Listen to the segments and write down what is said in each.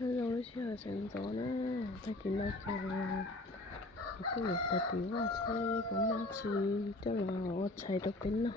Hello, chị ở trên gió nữa. Ta kín là chờ cái việc ta tí vào xe cũng mang chỉ cho là chạy được bên nào.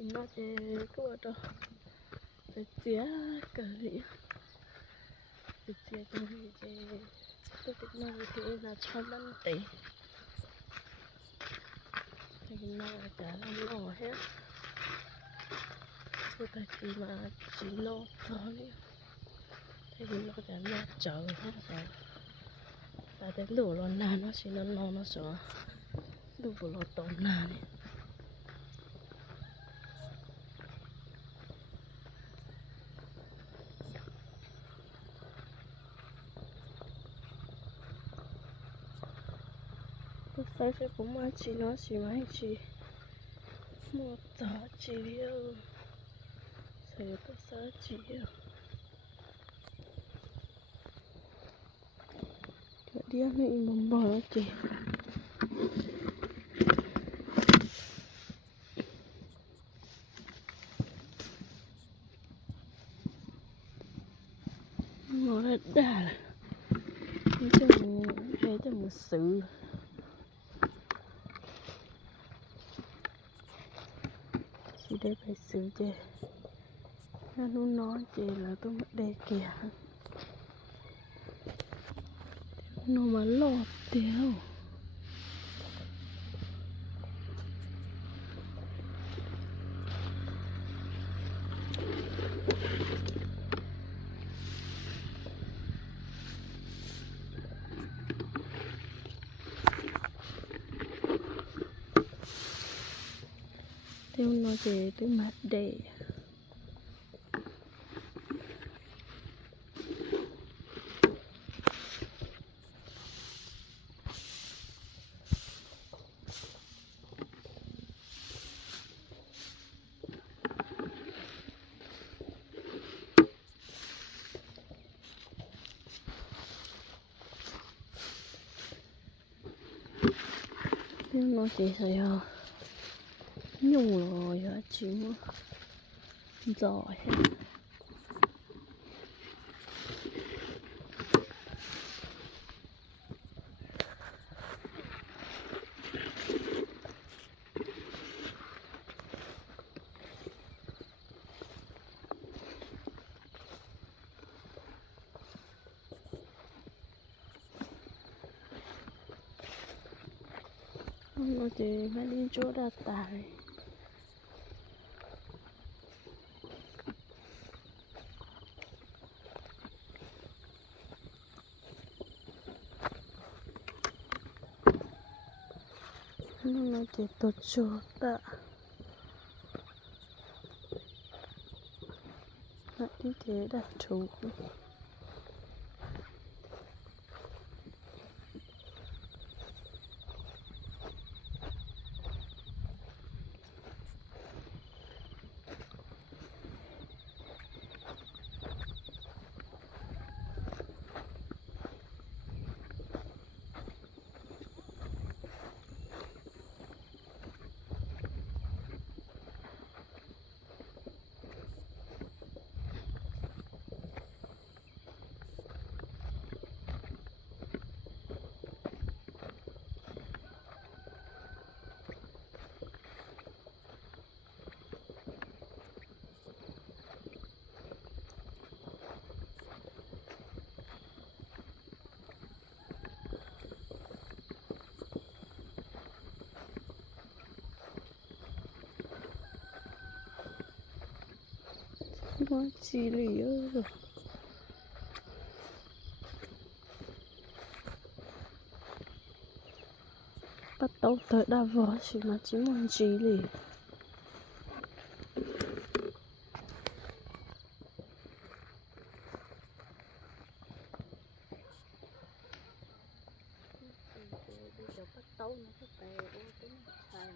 Nó sẽ có đó sẽ chia cả lý sẽ chia cả lý để tôi thích nó như thế là cho lăn tỉ thì nó chả làm nổi hết tôi ta chỉ mà chỉ lo cho đi thì nó chả lo chờ hết rồi tại cái lửa lo nà nó chỉ nó sợ lửa lo tổn nà này sáng sẽ cũng mà chỉ nó chỉ mấy chỉ một giờ chỉ yêu sẽ có giờ chỉ yêu đi ăn này bông bò chị ngồi đó đà cho một sự chỉ để phải sự chứ nó nói chị là tôi mất đây kìa nó mà lọt tiêu tiêu nó chị tôi mất đây tiêu nó chị sao nhung rồi hả chị mà giỏi nó chị phải đi chỗ đa tài nó chỉ tốt chỗ ta nó đi thế đặt chủ nó chỉ lì ơi bắt đầu tới đa võ chỉ mà chỉ muốn chỉ lì bắt đầu nó có tè ô tính xài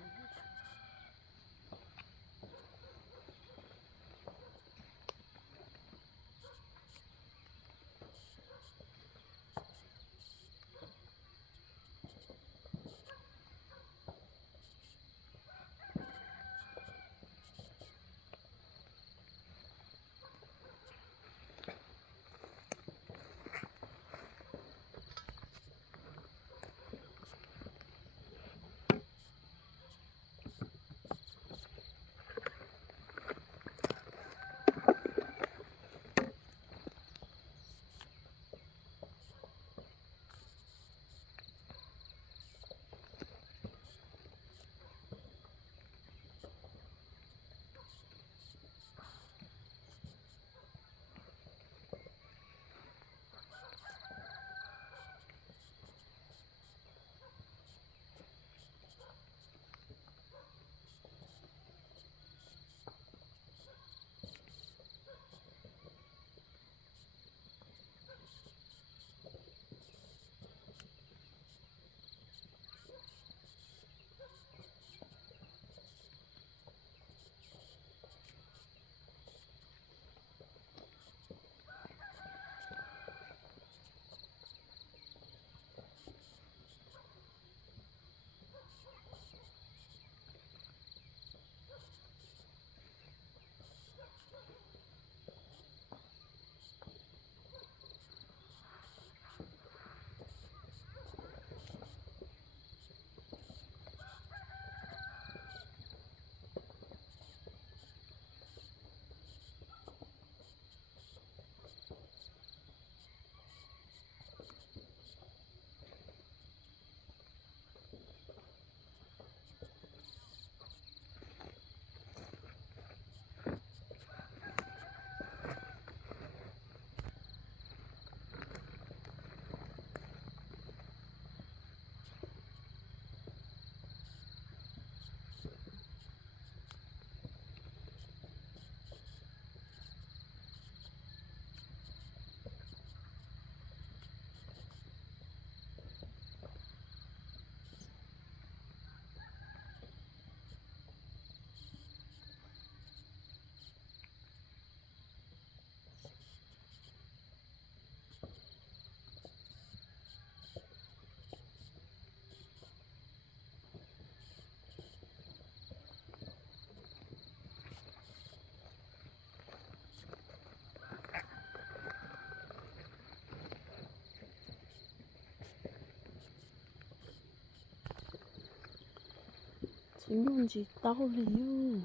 chính luôn chỉ tao liu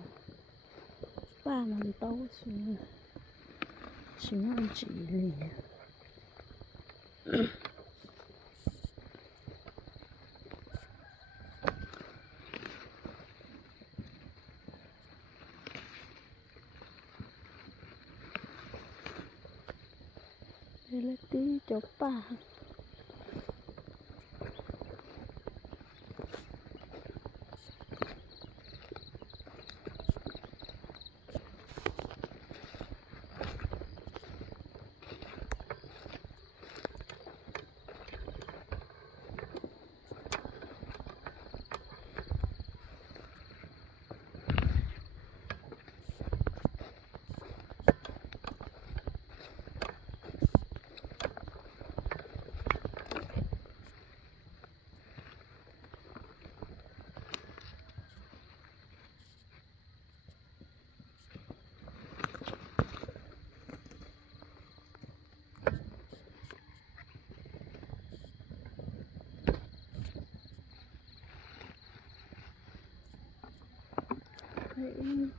ba lần tao xuống chính luôn chỉ liu đây là tí cho ba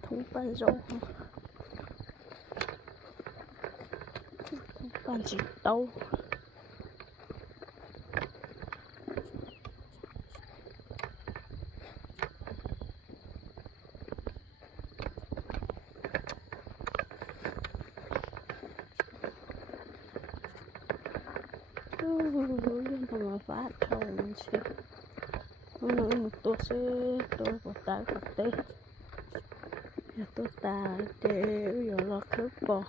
thùng ba rau thùng ba chỉ tao liên tục mà phát thôi mình sẽ nó một tô sẽ tô một tay một tê tô ta để giờ là khớp bò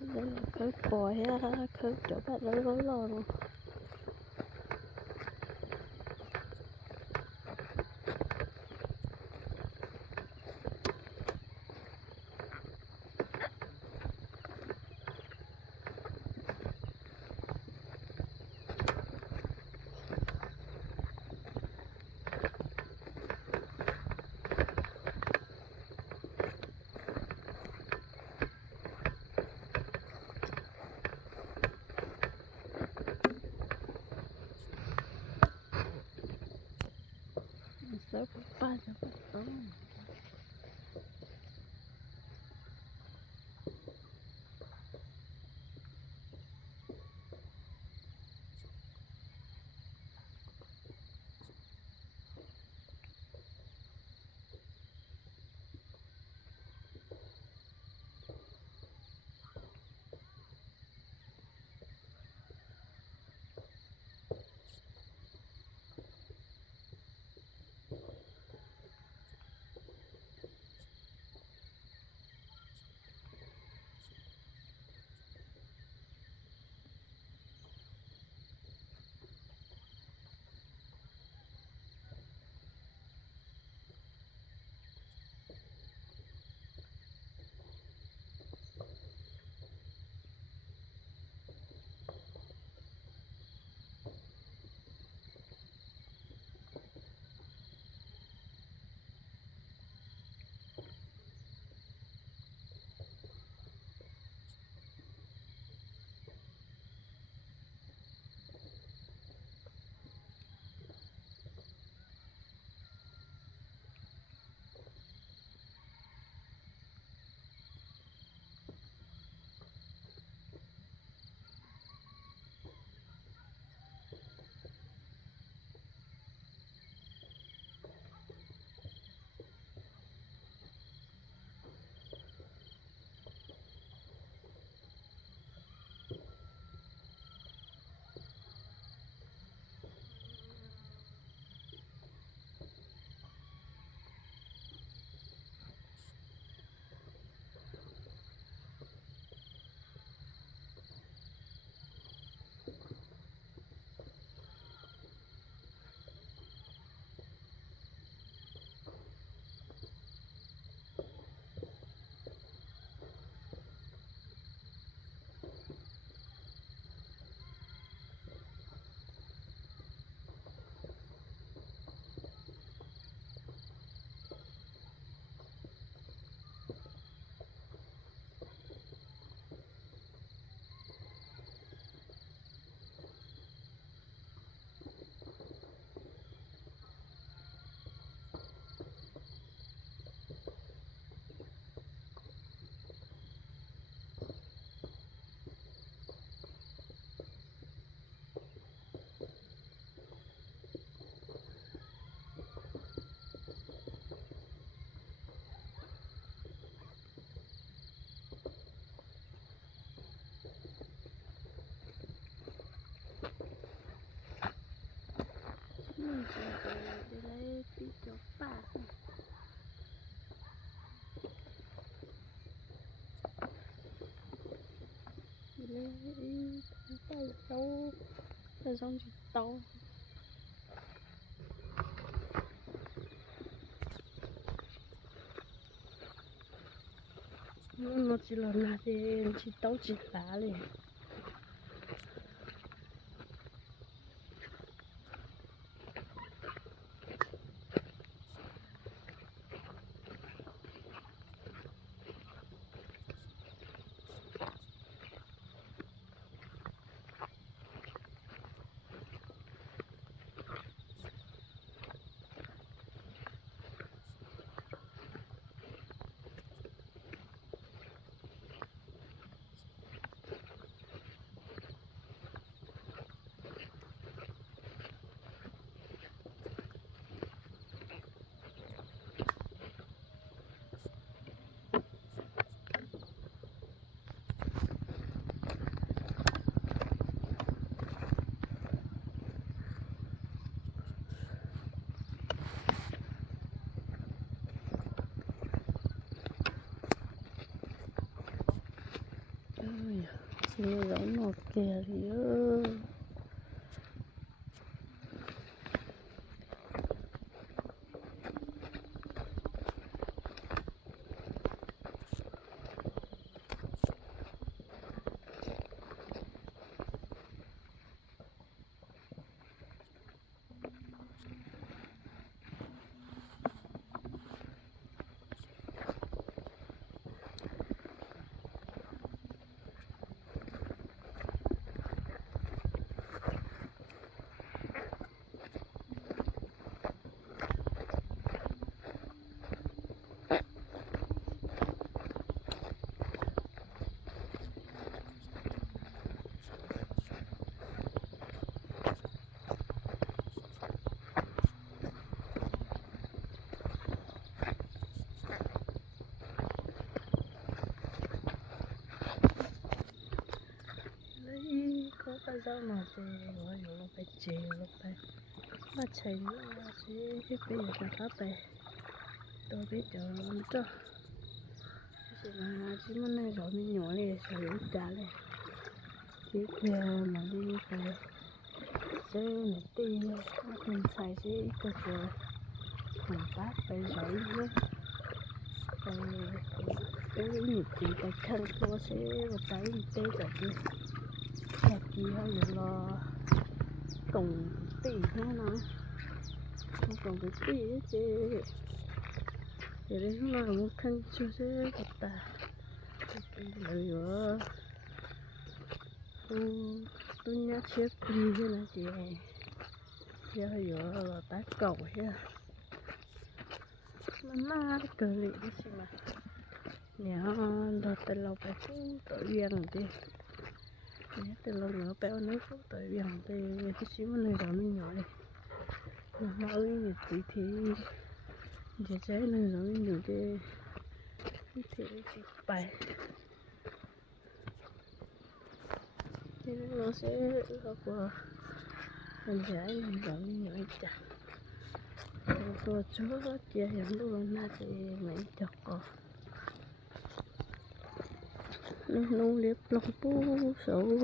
đây là khớp bò ha khớp chỗ bạn đó lối luôn sợ ba giờ đi lấy tí cho ba đi lấy cái dâu cái giống gì tàu nó chỉ là nãy thì chỉ tàu chỉ lá liền nhiều giống một kìa thì có cái dao mà thì gọi là phải chè lúc đây mà chè nó sẽ hết bây giờ là cá bè tôi biết chờ ăn cho chỉ là chỉ muốn này rồi mình nhỏ này sẽ uống trà này chỉ kia mà đi phải sẽ một tí mình xài sẽ ít cái rồi mình phát phải rồi nhé cái nhiệt gì cái khăn cô sẽ một cái tê rồi chứ đẹp gì hơn là cùng tỷ thế nó không còn cái tỷ chứ để đây hôm nào một khăn chưa sẽ gặp ta cái lời nữa tôi nhớ chết đi thế là chị giờ giờ là tái cầu hết mà cờ lì đi xem mà nếu đợt từ lâu phải cũng tự viên đi nếu từ lâu nữa béo nước cũng tự viên thì cái xíu này rồi mình nhỏ đi mà ơi nhiệt thì chị chế này rồi mình nhiều thì chị bài thì nó sẽ học qua mình giải mình rồi mình nhỏ chả tôi chúa chia hiểu luôn na thì mấy chọc có nung liếp lông pu sầu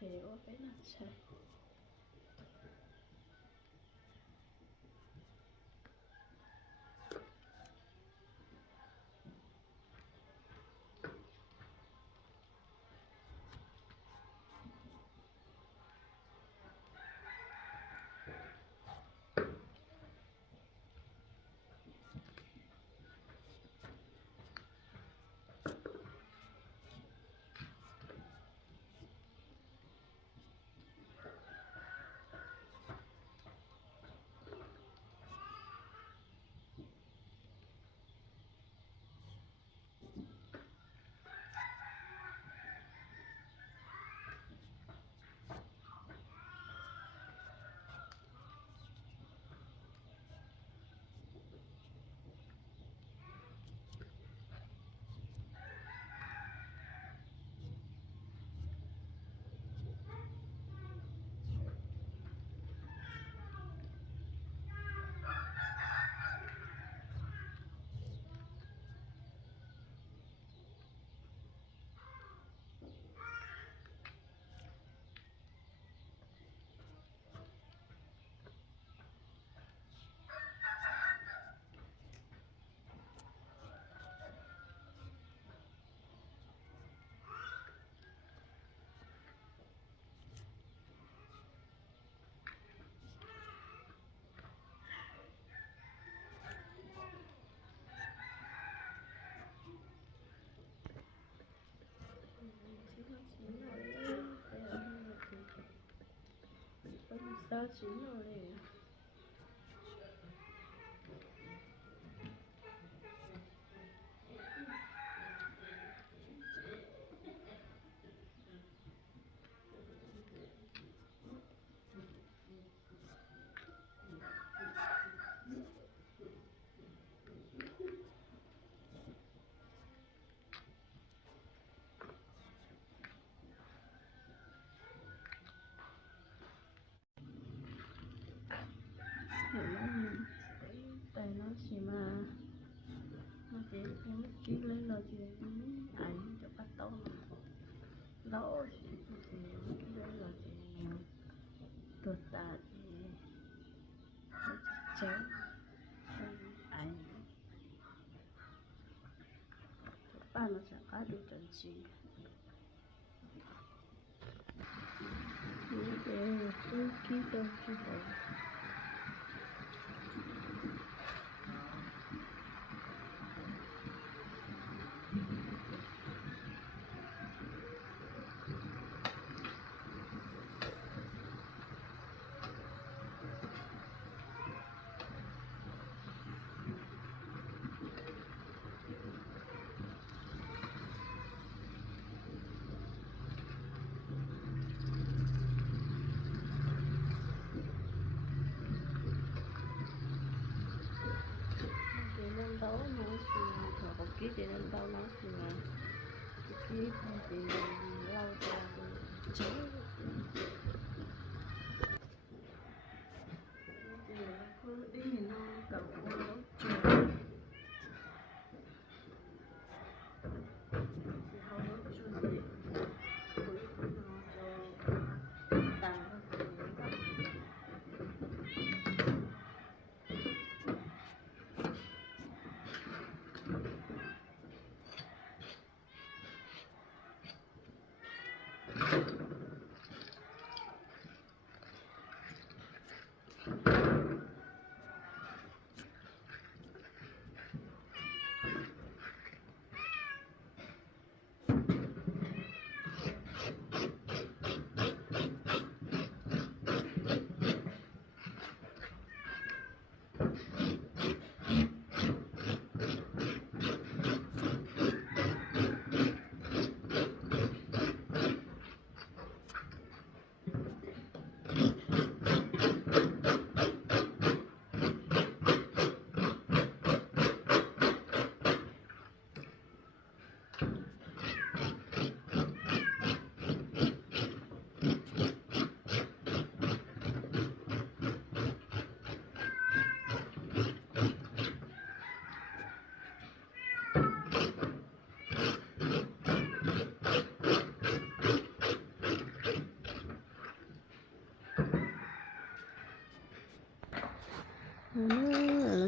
hiểu cái là sao nó chín rồi đi. Tại nó chỉ mà nó chỉ em chỉ lên là chỉ ảnh cho bắt tao đó thì lên là chỉ tuột ta thì chéo ảnh ba nó sẽ có được chuẩn chỉ để tôi ký đâu ký đâu. Đâu nó thì họ có ký để lên đâu nó thì là ký thì lâu ra chế thì cứ đi thì nó cầu nó chưa thì họ nó chưa gì cuối nó cho tàn nó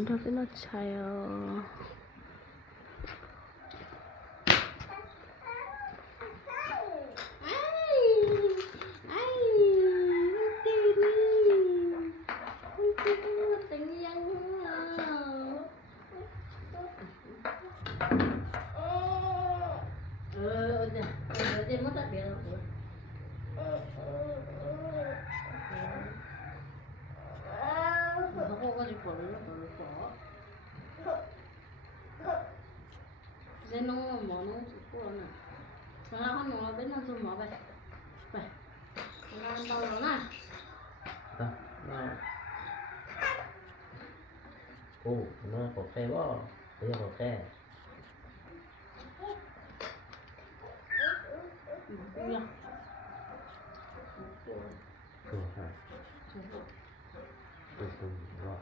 cho cái nó chạy nó mỏ nó chỉ cô nè, thằng nào không nó bên nó dùng mỏ vậy, vậy, thằng nào ăn bao rồi nè, nó có khe bó, bây giờ có khe, hả? Rồi.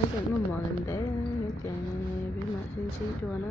Thấy cái mà mò lên bé cái bị mà xin xin chùa nó